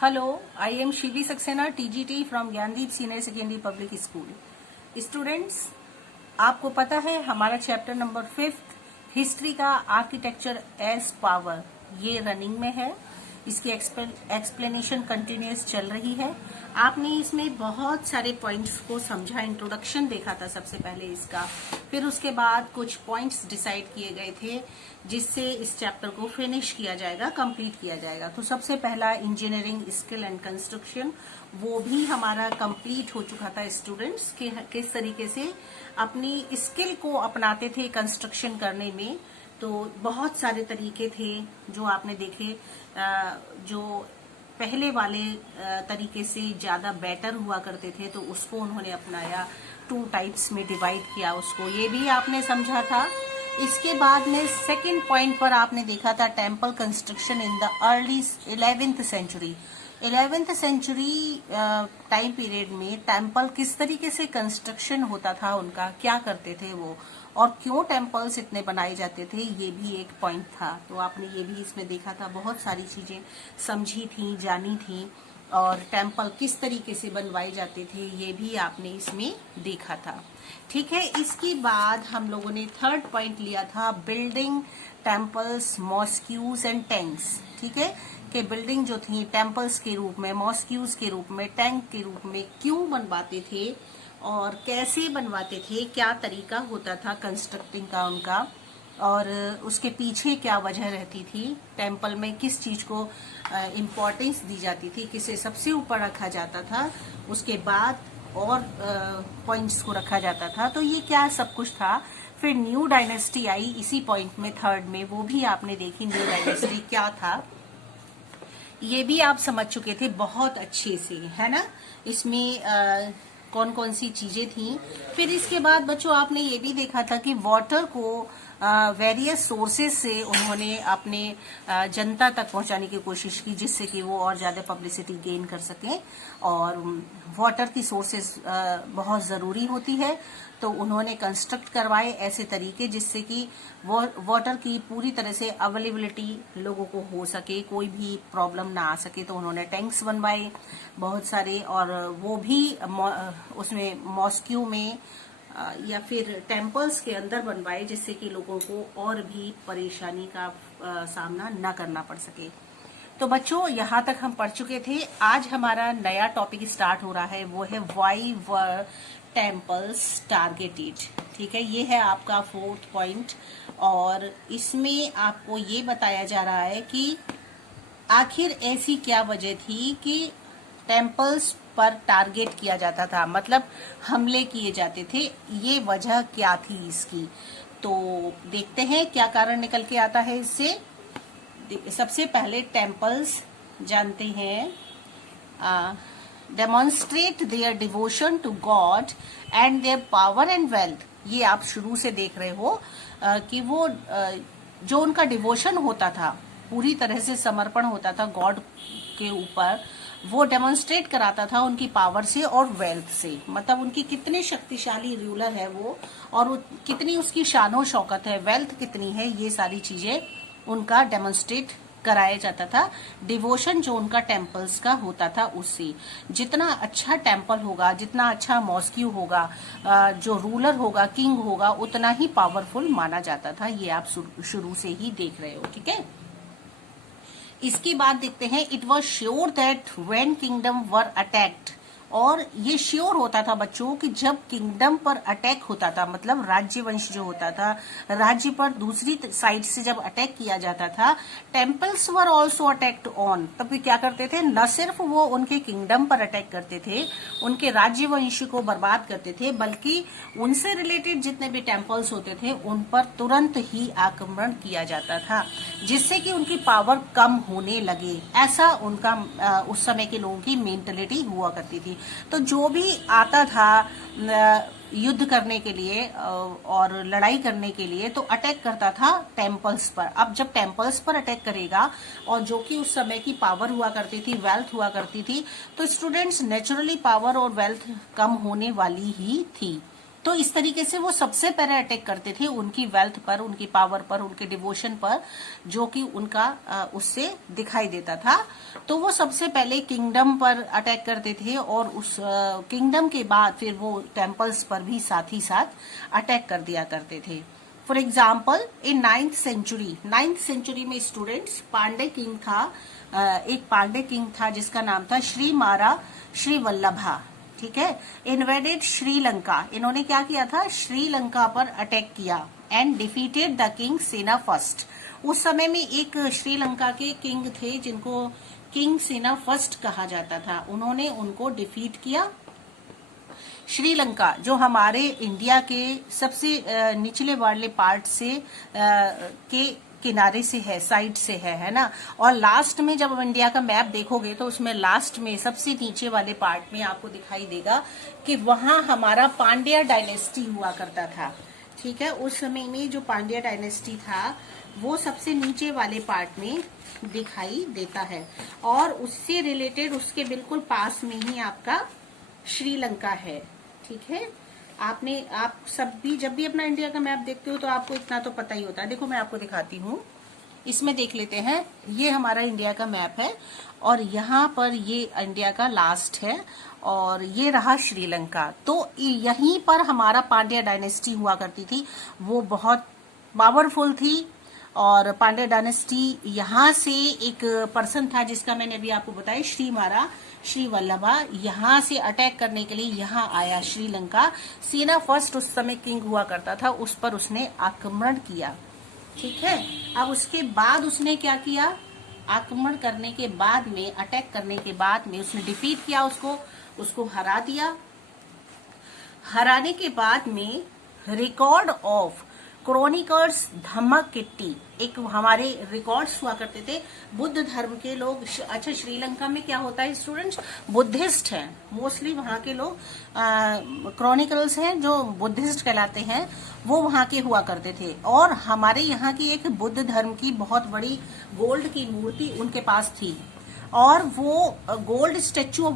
Hello, I am Shivi Saxena, TGT from Gyandeep senior secondary public school. Students, आपको पता है हमारा चैप्टर नंबर 5 हिस्ट्री का आर्किटेक्चर एज पावर ये रनिंग में है। इसकी एक्सप्लेनेशन कंटिन्यूस चल रही है। आपने इसमें बहुत सारे पॉइंट्स को समझा। इंट्रोडक्शन देखा था सबसे पहले इसका, फिर उसके बाद कुछ पॉइंट्स डिसाइड किए गए थे जिससे इस चैप्टर को फिनिश किया जाएगा, कंप्लीट किया जाएगा। तो सबसे पहला इंजीनियरिंग स्किल एंड कंस्ट्रक्शन, वो भी हमारा कंप्लीट हो चुका था। स्टूडेंट्स के किस तरीके से अपनी स्किल को अपनाते थे कंस्ट्रक्शन करने में, तो बहुत सारे तरीके थे जो आपने देखे। जो पहले वाले तरीके से ज्यादा बेटर हुआ करते थे तो उसको उन्होंने अपनाया, 2 टाइप्स में डिवाइड किया उसको, ये भी आपने समझा था। इसके बाद में सेकंड पॉइंट पर आपने देखा था temple construction in the early 11th century. 11th century time period में टेम्पल किस तरीके से कंस्ट्रक्शन होता था, उनका क्या करते थे वो, और क्यों टेम्पल्स इतने बनाए जाते थे, ये भी एक पॉइंट था। तो आपने ये भी इसमें देखा था, बहुत सारी चीजें समझी थी, जानी थी, और टेम्पल किस तरीके से बनवाए जाते थे ये भी आपने इसमें देखा था। ठीक है, इसके बाद हम लोगों ने थर्ड पॉइंट लिया था बिल्डिंग टेम्पल्स, मॉस्क्यूज एंड टैंक्स। ठीक है, कि बिल्डिंग जो थी टेम्पल्स के रूप में, मॉस्क्यूज के रूप में, टैंक के रूप में क्यों बनवाते थे और कैसे बनवाते थे, क्या तरीका होता था कंस्ट्रक्टिंग का उनका, और उसके पीछे क्या वजह रहती थी, टेम्पल में किस चीज को इम्पोर्टेंस दी जाती थी, किसे सबसे ऊपर रखा जाता था, उसके बाद और पॉइंट्स को रखा जाता था। तो ये क्या सब कुछ था। फिर न्यू डायनेस्टी आई इसी पॉइंट में, थर्ड में, वो भी आपने देखी न्यू डायनेस्टी क्या था, ये भी आप समझ चुके थे बहुत अच्छे से, है ना। इसमें कौन कौन सी चीजें थी। फिर इसके बाद बच्चों आपने ये भी देखा था कि वाटर को वेरियस सोर्सेज से उन्होंने अपने जनता तक पहुंचाने की कोशिश की, जिससे कि वो और ज्यादा पब्लिसिटी गेन कर सकें। और वाटर की सोर्सेज बहुत जरूरी होती है, तो उन्होंने कंस्ट्रक्ट करवाए ऐसे तरीके जिससे कि वाटर की पूरी तरह से अवेलेबिलिटी लोगों को हो सके, कोई भी प्रॉब्लम ना आ सके। तो उन्होंने टैंक्स बनवाए बहुत सारे, और वो भी उसमें मॉस्क्यू में या फिर टेम्पल्स के अंदर बनवाए, जिससे कि लोगों को और भी परेशानी का सामना न करना पड़ सके। तो बच्चों यहाँ तक हम पढ़ चुके थे। आज हमारा नया टॉपिक स्टार्ट हो रहा है, वो है व्हाई वर टेम्पल्स टारगेटेड। ठीक है, ये है आपका 4th पॉइंट, और इसमें आपको ये बताया जा रहा है कि आखिर ऐसी क्या वजह थी कि टेम्पल्स पर टारगेट किया जाता था, मतलब हमले किए जाते थे, ये वजह क्या थी इसकी। तो देखते हैं क्या कारण निकल के आता है इससे। सबसे पहले टेम्पल्स जानते हैं, demonstrate their devotion to God and their power and wealth. ये आप शुरू से देख रहे हो कि वो जो उनका डिवोशन होता था, पूरी तरह से समर्पण होता था गॉड के ऊपर, वो डेमोन्स्ट्रेट कराता था उनकी पावर से और वेल्थ से, मतलब उनकी कितने शक्तिशाली रूलर है वो, और कितनी उसकी शानो शौकत है, वेल्थ कितनी है, ये सारी चीजें उनका डेमोन्स्ट्रेट कराया जाता था। डिवोशन जो उनका टेम्पल्स का होता था उससे, जितना अच्छा टेम्पल होगा, जितना अच्छा मॉस्क्यू होगा, जो रूलर होगा, किंग होगा, उतना ही पावरफुल माना जाता था। ये आप शुरू से ही देख रहे हो। ठीक है, इसके बाद देखते हैं, it was sure that when kingdom were attacked, और ये श्योर होता था बच्चों कि जब किंगडम पर अटैक होता था, मतलब राज्य वंश जो होता था, राज्य पर दूसरी साइड से जब अटैक किया जाता था, temples were also attacked on, तब वे क्या करते थे, न सिर्फ वो उनके किंगडम पर अटैक करते थे, उनके राज्य वंश को बर्बाद करते थे, बल्कि उनसे रिलेटेड जितने भी टेम्पल्स होते थे उन पर तुरंत ही आक्रमण किया जाता था, जिससे कि उनकी पावर कम होने लगे। ऐसा उनका उस समय के लोगों की मेंटेलिटी हुआ करती थी। तो जो भी आता था युद्ध करने के लिए और लड़ाई करने के लिए, तो अटैक करता था टेम्पल्स पर। अब जब टेम्पल्स पर अटैक करेगा, और जो कि उस समय की पावर हुआ करती थी, वेल्थ हुआ करती थी, तो स्टूडेंट्स नेचुरली पावर और वेल्थ कम होने वाली ही थी। तो इस तरीके से वो सबसे पहले अटैक करते थे उनकी वेल्थ पर, उनकी पावर पर, उनके डिवोशन पर, जो कि उनका उससे दिखाई देता था। तो वो सबसे पहले किंगडम पर अटैक करते थे और उस किंगडम के बाद फिर वो टेम्पल्स पर भी साथ ही साथ अटैक कर दिया करते थे। For example in 9th century में स्टूडेंट्स पांडे किंग था, एक पांडे किंग था जिसका नाम था श्रीमारा श्रीवल्लभा, ठीक है, इन्वेडेड श्रीलंका। इन्होंने क्या किया था, श्रीलंका पर अटैक किया एंड डिफीटेड द किंग सेना फर्स्ट। उस समय में एक श्रीलंका के किंग थे जिनको किंग सेना फर्स्ट कहा जाता था, उन्होंने उनको डिफीट किया। श्रीलंका जो हमारे इंडिया के सबसे निचले वाले पार्ट से के किनारे से है, साइड से है ना। और लास्ट में जब इंडिया का मैप देखोगे तो उसमें लास्ट में सबसे नीचे वाले पार्ट में आपको दिखाई देगा कि वहां हमारा पांड्या डायनेस्टी हुआ करता था, ठीक है। उस समय में जो पांड्या डायनेस्टी था वो सबसे नीचे वाले पार्ट में दिखाई देता है और उससे रिलेटेड उसके बिल्कुल पास में ही आपका श्रीलंका है, ठीक है। आप सब भी जब भी अपना इंडिया का मैप देखते हो तो आपको इतना तो पता ही होता है। देखो मैं आपको दिखाती हूँ, इसमें देख लेते हैं, ये हमारा इंडिया का मैप है और यहाँ पर ये इंडिया का लास्ट है और ये रहा श्रीलंका। तो यहीं पर हमारा पांड्या डायनेस्टी हुआ करती थी, वो बहुत पावरफुल थी। और पांड्या डायनेस्टी यहाँ से एक पर्सन था जिसका मैंने अभी आपको बताया, श्रीमारा श्रीवल्लभा, यहाँ से अटैक करने के लिए यहाँ आया श्रीलंका। सेना फर्स्ट उस समय किंग हुआ करता था, उस पर उसने आक्रमण किया, ठीक है। अब उसके बाद उसने क्या किया, आक्रमण करने के बाद में, अटैक करने के बाद में उसने डिफीट किया, उसको हरा दिया। हराने के बाद में रिकॉर्ड ऑफ क्रॉनिकल्स धम्मकिट्टी, एक हमारे रिकॉर्ड्स हुआ करते थे बुद्ध धर्म के लोग। अच्छा, श्रीलंका में क्या होता है स्टूडेंट्स, बुद्धिस्ट हैं मोस्टली वहाँ के लोग, क्रॉनिकल्स हैं जो बुद्धिस्ट कहलाते हैं, वो वहाँ के हुआ करते थे। और हमारे यहाँ की एक बुद्ध धर्म की बहुत बड़ी गोल्ड की मूर्ति उनके पास थी और वो गोल्ड स्टैचू ऑफ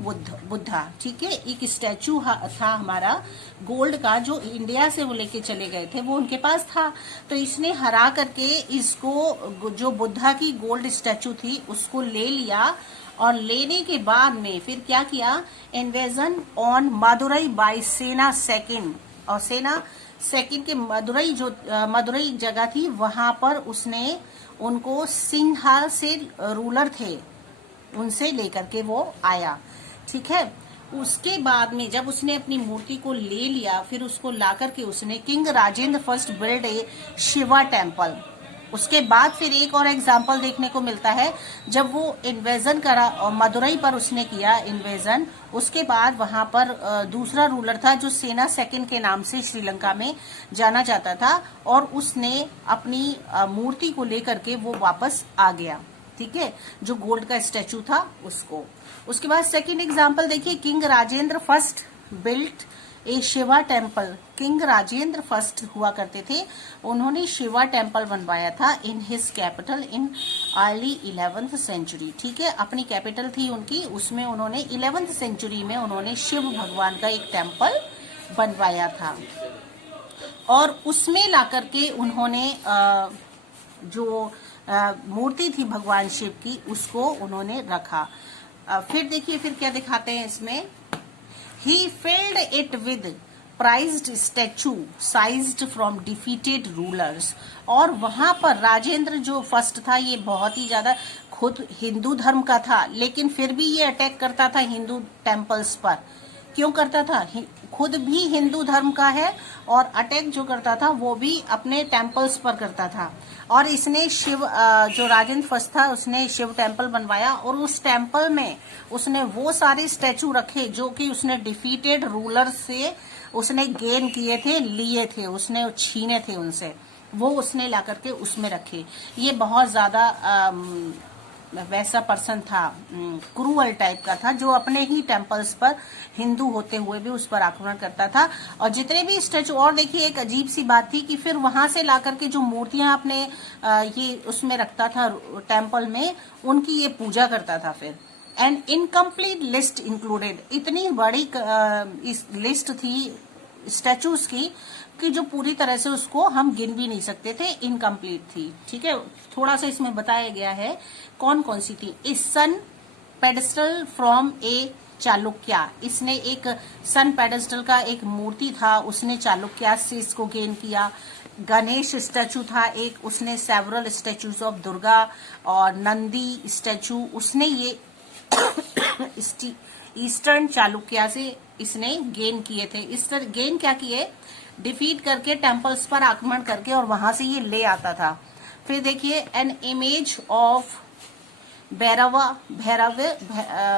बुद्धा, ठीक है, एक स्टैचू था हमारा गोल्ड का जो इंडिया से वो लेके चले गए थे, वो उनके पास था। तो इसने हरा करके इसको, जो बुद्धा की गोल्ड स्टैचू थी, उसको ले लिया और लेने के बाद में फिर क्या किया, इन्वेजन ऑन मदुरई बाय सेना सेकंड। और सेना सेकंड के मदुरई, जो मदुरई जगह थी, वहां पर उसने उनको सिंघाल से रूलर थे उनसे लेकर के वो आया, ठीक है। उसके बाद में जब उसने अपनी मूर्ति को ले लिया, फिर उसको लाकर के उसने king Rajendra first build a Shiva temple. उसके बाद फिर एक और एग्जाम्पल देखने को मिलता है, जब वो इन्वेजन करा और मदुरई पर उसने किया इन्वेजन, उसके बाद वहां पर दूसरा रूलर था जो सेना सेकंड के नाम से श्रीलंका में जाना जाता था और उसने अपनी मूर्ति को लेकर के वो वापस आ गया, ठीक है, जो गोल्ड का स्टैचू था उसको। उसके बाद सेकंड एग्जांपल देखिए, king Rajendra first built a Shiva temple. King Rajendra first हुआ करते थे, उन्होंने शिवा टेम्पल बनवाया था in his capital in early 11th century, ठीक है, अपनी कैपिटल थी उनकी, उसमें उन्होंने 11th सेंचुरी में उन्होंने शिव भगवान का एक टेम्पल बनवाया था और उसमें लाकर के उन्होंने जो मूर्ति थी भगवान शिव की, उसको उन्होंने रखा। फिर देखिए फिर क्या दिखाते हैं इसमें, he filled it with prized statue sized from defeated rulers. और वहां पर राजेंद्र जो फर्स्ट था, ये बहुत ही ज्यादा खुद हिंदू धर्म का था, लेकिन फिर भी ये अटैक करता था हिंदू टेम्पल्स पर। क्यों करता था, खुद भी हिंदू धर्म का है और अटैक जो करता था वो भी अपने टेम्पल्स पर करता था। और इसने शिव, जो राजेंद्र फर्स्ट था, उसने शिव टेम्पल बनवाया और उस टेम्पल में उसने वो सारे स्टैचू रखे जो कि उसने डिफीटेड रूलर से उसने गेन किए थे, लिए थे, उसने छीने थे उनसे, वो उसने ला करके उसमें रखे। ये बहुत ज्यादा वैसा पर्सन था, क्रूअल टाइप का था, जो अपने ही टेम्पल्स पर हिंदू होते हुए भी उस पर आक्रमण करता था। और जितने भी स्टैचू, और देखिए एक अजीब सी बात थी कि फिर वहां से ला करके जो मूर्तियां अपने ये उसमें रखता था टेम्पल में, उनकी ये पूजा करता था फिर। एंड इनकम्प्लीट लिस्ट इंक्लूडेड, इतनी बड़ी इस लिस्ट थी स्टैचूज की कि जो पूरी तरह से उसको हम गिन भी नहीं सकते थे, इनकम्प्लीट थी। ठीक है, थोड़ा सा इसमें बताया गया है कौन कौन सी थी। इस सन पेडेस्टल फ्रॉम ए चालुक्या, इसने एक सन पेडेस्टल का एक मूर्ति था, उसने चालुक्या से इसको गेन किया। गणेश स्टैचू था एक, उसने सेवरल स्टैचूज ऑफ दुर्गा और नंदी स्टैचू, उसने ये ईस्टर्न चालुक्या से इसने गेन किए थे। इस तरह गेन क्या किए, डिफीट करके टेम्पल्स पर आक्रमण करके, और वहां से ये ले आता था। फिर देखिए एन इमेज ऑफ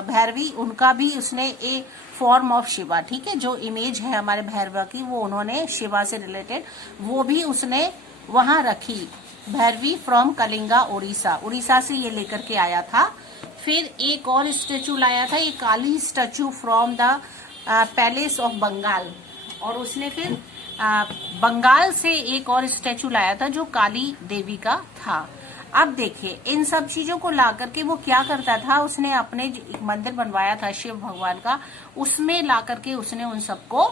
भैरवी, उनका भी उसने एक फॉर्म ऑफ शिवा, ठीक है, जो इमेज है हमारे भैरवा की वो उन्होंने शिवा से रिलेटेड वो भी उसने वहां रखी। भैरवी फ्रॉम कलिंगा उड़ीसा, उड़ीसा से ये लेकर के आया था। फिर एक और स्टेचू लाया था, ये Kali statue from the palace of Bengal, और उसने फिर बंगाल से एक और स्टेचू लाया था जो काली देवी का था। अब देखिए इन सब चीजों को ला करके वो क्या करता था, उसने अपने एक मंदिर बनवाया था शिव भगवान का, उसमें ला करके उसने उन सबको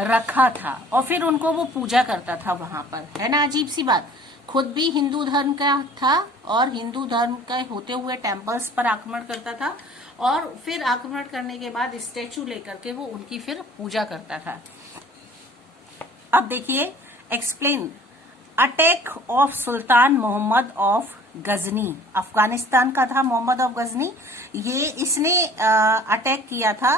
रखा था और फिर उनको वो पूजा करता था वहां पर, है ना। अजीब सी बात, खुद भी हिंदू धर्म का था और हिंदू धर्म का होते हुए टेम्पल्स पर आक्रमण करता था, और फिर आक्रमण करने के बाद स्टेचू लेकर के वो उनकी फिर पूजा करता था। अब देखिए एक्सप्लेन अटैक ऑफ सुल्तान मोहम्मद ऑफ गजनी, अफगानिस्तान का था मोहम्मद ऑफ गजनी, ये इसने अटैक किया था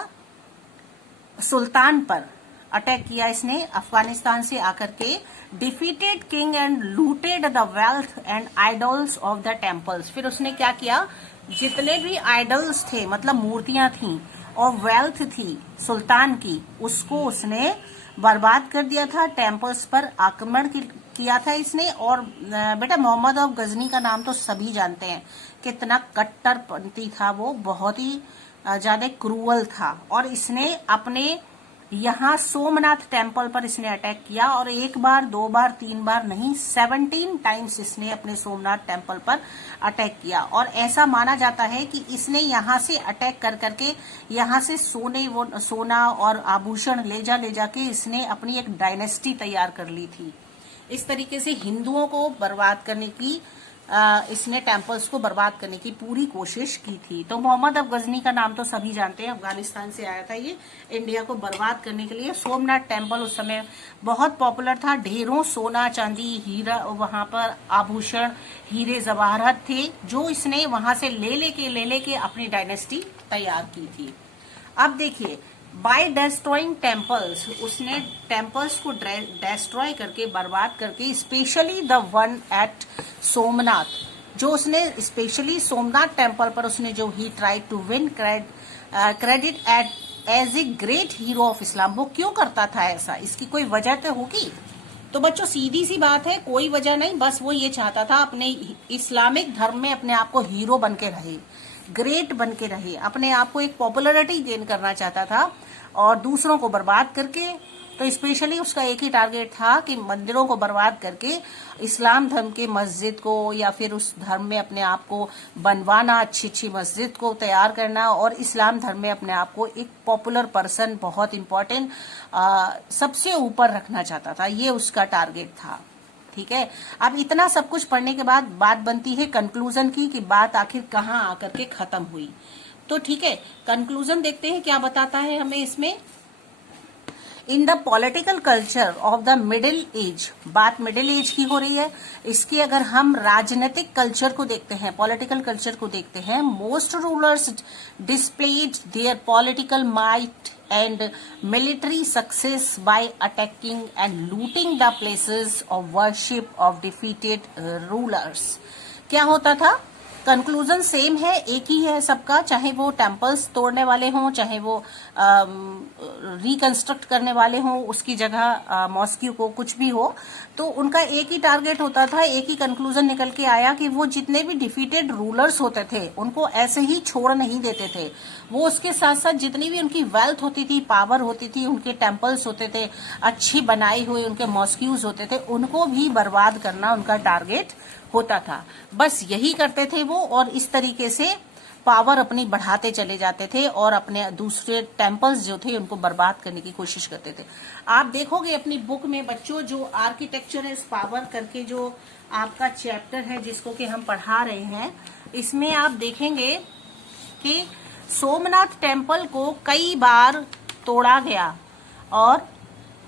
सुल्तान पर, अटैक किया इसने अफगानिस्तान से आकर के, defeated king and looted the wealth and idols of the temples. फिर उसने क्या किया, जितने भी आइडल्स थे मतलब मूर्तियां थी और वेल्थ थी सुल्तान की, उसको उसने बर्बाद कर दिया था, टेम्पल्स पर आक्रमण किया था इसने। और बेटा मोहम्मद ऑफ गजनी का नाम तो सभी जानते हैं, कितना कट्टरपंथी था वो, बहुत ही ज्यादा क्रूअल था, और इसने अपने यहाँ सोमनाथ टेम्पल पर इसने अटैक किया, और एक बार दो बार तीन बार नहीं 17 टाइम्स इसने अपने सोमनाथ टेम्पल पर अटैक किया। और ऐसा माना जाता है कि इसने यहाँ से अटैक कर करके यहाँ से सोना और आभूषण ले जाके इसने अपनी एक डायनेस्टी तैयार कर ली थी। इस तरीके से हिंदुओं को बर्बाद करने की इसने टेम्पल्स को बर्बाद करने की पूरी कोशिश की थी। तो मोहम्मद ऑफ गजनी का नाम तो सभी जानते हैं, अफगानिस्तान से आया था ये इंडिया को बर्बाद करने के लिए। सोमनाथ टेम्पल उस समय बहुत पॉपुलर था, ढेरों सोना चांदी हीरा वहां पर आभूषण हीरे जवाहरात थे, जो इसने वहां से ले लेके अपनी डायनेस्टी तैयार की थी। अब देखिए बाय डेस्ट्रॉइंग टेम्पल्स, उसने टेम्पल्स को डेस्ट्रॉय करके बर्बाद करके, specially the one at Somnath, जो उसने स्पेशली सोमनाथ टेम्पल पर उसने जो he try to win credit as a great hero of Islam. वो क्यों करता था ऐसा, इसकी कोई वजह तो होगी। तो बच्चों सीधी सी बात है, कोई वजह नहीं, बस वो ये चाहता था अपने इस्लामिक धर्म में अपने आप को हीरो बन के रहे, ग्रेट बन के रहे, अपने आप को एक पॉपुलरिटी गेन करना चाहता था और दूसरों को बर्बाद करके। तो स्पेशली उसका एक ही टारगेट था कि मंदिरों को बर्बाद करके इस्लाम धर्म के मस्जिद को या फिर उस धर्म में अपने आप को बनवाना, अच्छी मस्जिद को तैयार करना और इस्लाम धर्म में अपने आप को एक पॉपुलर पर्सन, बहुत इम्पोर्टेंट, सबसे ऊपर रखना चाहता था। ये उसका टारगेट था। ठीक है, अब इतना सब कुछ पढ़ने के बाद बात बनती है कंक्लूजन की, कि बात आखिर कहाँ आकर के खत्म हुई। तो ठीक है, कंक्लूजन देखते हैं क्या बताता है हमें इसमें। In the political culture of the middle age, बात मिडिल एज की हो रही है। इसकी अगर हम राजनीतिक कल्चर को देखते हैं, पॉलिटिकल कल्चर को देखते हैं, most rulers displayed there political might and military success by attacking and looting the places of worship of defeated rulers। क्या होता था, कंक्लूजन सेम है, एक ही है सबका, चाहे वो टेम्पल्स तोड़ने वाले हों, चाहे वो रिकंस्ट्रक्ट करने वाले हों उसकी जगह मॉस्क्यू को, कुछ भी हो, तो उनका एक ही टारगेट होता था, एक ही कंक्लूजन निकल के आया कि वो जितने भी डिफीटेड रूलर्स होते थे उनको ऐसे ही छोड़ नहीं देते थे। वो उसके साथ साथ जितनी भी उनकी वेल्थ होती थी, पावर होती थी, उनके टेम्पल्स होते थे, अच्छी बनाई हुई उनके मॉस्क्यूज होते थे, उनको भी बर्बाद करना उनका टारगेट होता था। बस यही करते थे वो, और इस तरीके से पावर अपनी बढ़ाते चले जाते थे और अपने दूसरे टेम्पल्स जो थे उनको बर्बाद करने की कोशिश करते थे। आप देखोगे अपनी बुक में बच्चों, जो आर्किटेक्चर इज पावर करके जो आपका चैप्टर है जिसको कि हम पढ़ा रहे हैं, इसमें आप देखेंगे कि सोमनाथ टेम्पल को कई बार तोड़ा गया और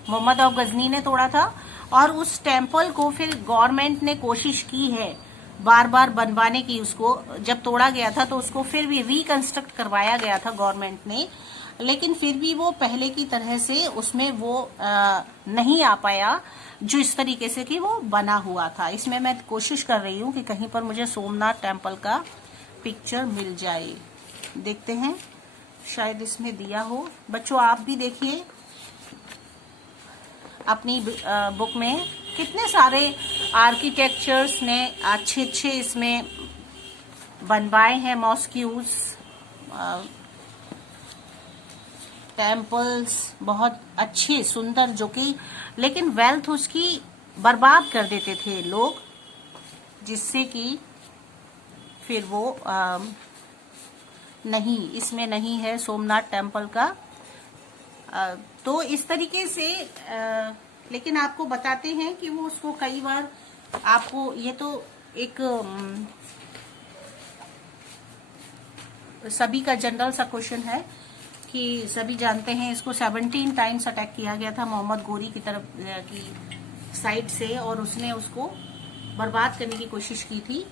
मोहम्मद ऑफ गजनी ने तोड़ा था, और उस टेम्पल को फिर गवर्नमेंट ने कोशिश की है बार बार बनवाने की। उसको जब तोड़ा गया था तो उसको फिर भी रिकंस्ट्रक्ट करवाया गया था गवर्नमेंट ने, लेकिन फिर भी वो पहले की तरह से उसमें वो नहीं आ पाया जो इस तरीके से कि वो बना हुआ था। इसमें मैं कोशिश कर रही हूँ कि कहीं पर मुझे सोमनाथ टेम्पल का पिक्चर मिल जाए। देखते हैं, शायद इसमें दिया हो। बच्चों आप भी देखिए अपनी बुक में कितने सारे आर्किटेक्चर्स ने अच्छे अच्छे इसमें बनवाए हैं, मॉस्क्यूज, टेम्पल्स बहुत अच्छे सुंदर, जो कि लेकिन वेल्थ उसकी बर्बाद कर देते थे लोग, जिससे कि फिर वो नहीं, इसमें नहीं है सोमनाथ टेम्पल का। तो इस तरीके से लेकिन आपको बताते हैं कि वो उसको कई बार आपको, ये तो एक सभी का जनरल सा क्वेश्चन है कि सभी जानते हैं इसको 17 टाइम्स अटैक किया गया था मोहम्मद गोरी की तरफ की साइड से, और उसने उसको बर्बाद करने की कोशिश की थी।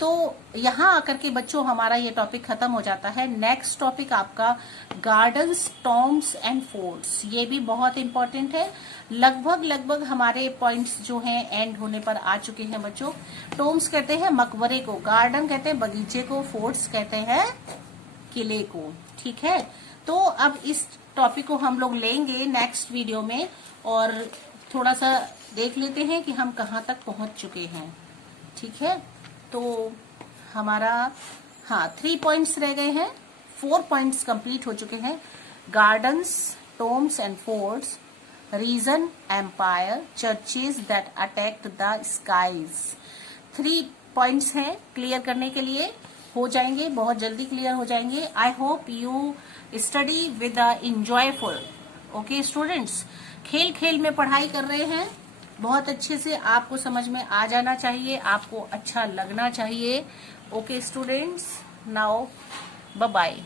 तो यहाँ आकर के बच्चों हमारा ये टॉपिक खत्म हो जाता है। नेक्स्ट टॉपिक आपका गार्डन्स, टॉम्ब्स एंड फोर्ट्स, ये भी बहुत इंपॉर्टेंट है। लगभग हमारे पॉइंट्स जो हैं एंड होने पर आ चुके हैं बच्चों। टॉम्ब्स कहते हैं मकबरे को, गार्डन कहते हैं बगीचे को, फोर्ट्स कहते हैं किले को। ठीक है, तो अब इस टॉपिक को हम लोग लेंगे नेक्स्ट वीडियो में और थोड़ा सा देख लेते हैं कि हम कहाँ तक पहुंच चुके हैं। ठीक है, तो हमारा 3 पॉइंट्स रह गए हैं, 4 पॉइंट्स कंप्लीट हो चुके हैं। Gardens, tombs and forts, region, empire, churches that attacked the skies. 3 points हैं, क्लियर करने के लिए हो जाएंगे, बहुत जल्दी क्लियर हो जाएंगे। I hope you study with enjoyful. Okay students, खेल खेल में पढ़ाई कर रहे हैं, बहुत अच्छे से आपको समझ में आ जाना चाहिए, आपको अच्छा लगना चाहिए। Okay students, now bye bye.